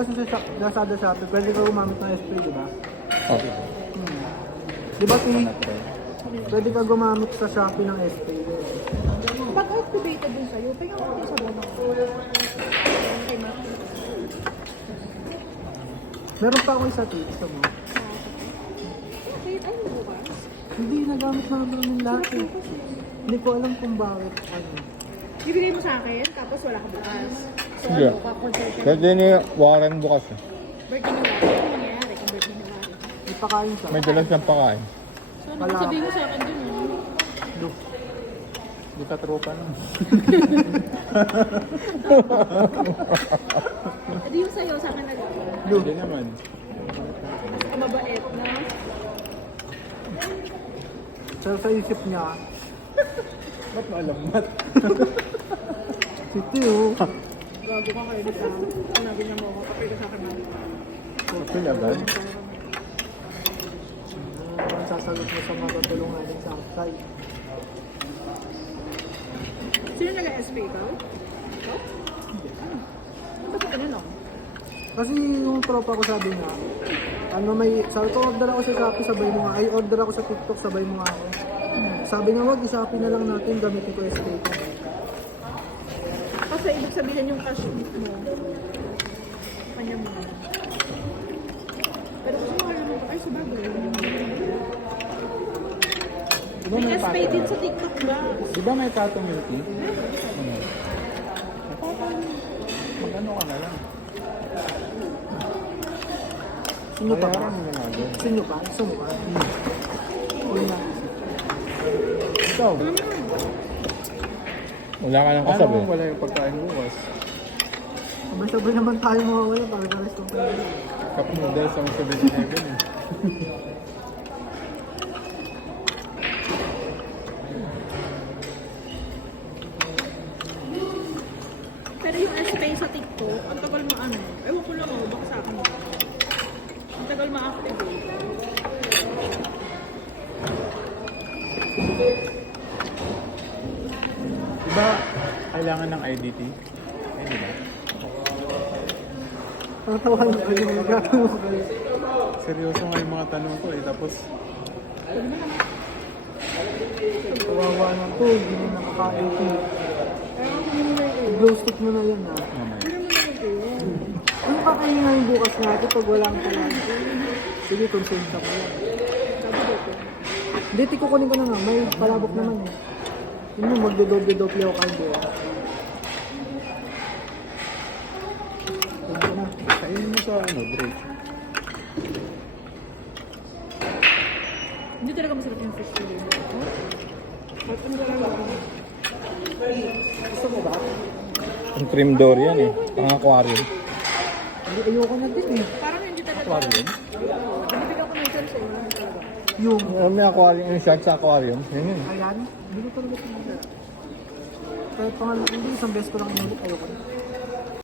Kasi sa Lazada Shopee, pwede ka gumamit ng SP, di ba? Okay. Di ba, pwede ka gumamit sa Shopee ng SP. Pag activated din sa'yo, tingnan mo din sa bono. Okay, ma. Meron pa ako isa dito mo. Wait, ay, bukas. Hindi, nagamit namin lahat eh. Hindi ko alam kung bakit. Ano. Bibigay mo sa akin, tapos wala ka bukas. So, Hindi. ano, kakonsulta. Pwede ni Warren bukas eh. Birthday ni Wari. Ano nangyayari kung birthday ni Wari? May pakain siya. May dalas siyang pakain. So, ano Wala. sabihin mo sa akin dun, Look. Hindi ka tropa nun. Edi yung sa'yo, sa akin na lang. Hindi naman. Ang mabait, na? Pero sa isip niya, Ba't maalamat? si Tio. Gago ka kayo sa sinabi niya mo ako, kapag ka sa akin na. Okay agad. Ang sasagot mo sa mga tutulungan ng sa outside. Sino nag-SP ikaw? Ikaw? Ano? Ano ba sa tinanong? Kasi yung tropa ko sabi niya, ano may, sabi ko order ako sa Shopee, sabay mo nga. Ay, order ako sa TikTok, sabay mo nga ako. Sabi niya, wag, i-Shopee na lang natin, gamitin ko SP ko. Kasi ibig sabihin yung cash mo, kanya mo. Pero kasi mahal mo, ay sabagay. Di ba May may SP din sa TikTok ba? Di ba may patong milk tea? Mag-ano ka na lang. Sino pa ba? Bayaran mo na nga doon. Sino pa? Gusto mo pa? Uy na. Ikaw. Wala ka nang kasabi. Ano wala yung pagkain bukas? Sabay-sabay naman tayo mawawala para sa rest of the day. Cup noodles ang 7-Eleven eh. Pero yung SP sa TikTok, ang tagal mo ano, ewan ko lang ako, baka sa akin. Ang tagal ma-activate. Di ba kailangan ng IDT? Eh, di ba? Tatawahan ko yung gagawin mo kayo. Seryoso nga yung mga tanong ko eh. Tapos, Kawawa na to, hindi na nakakain ko. Glow stick mo na yan ha. mamaya. Ano kakainin nga yung bukas natin pag wala ang kalan? Sige, consent ako yan. Hindi, tikukunin ko na nga. May palabok naman eh. Yun yung magdodoble-doble ako kayo bukas. Thank you na. Kainin mo sa ano, break. Hindi talaga masarap yung fish fillet. Gusto mo ba? Ang cream door yan eh. Pang aquarium. Hindi, ayoko na din eh. Parang hindi talaga. Aquarium? Binibigyan ko ng chance eh. Yung, May aquarium, yung shark sa aquarium. Yan yun. ayan, hindi ko talaga pinag. Kahit pangalan, hindi, isang beses ko lang inulit, ayoko na.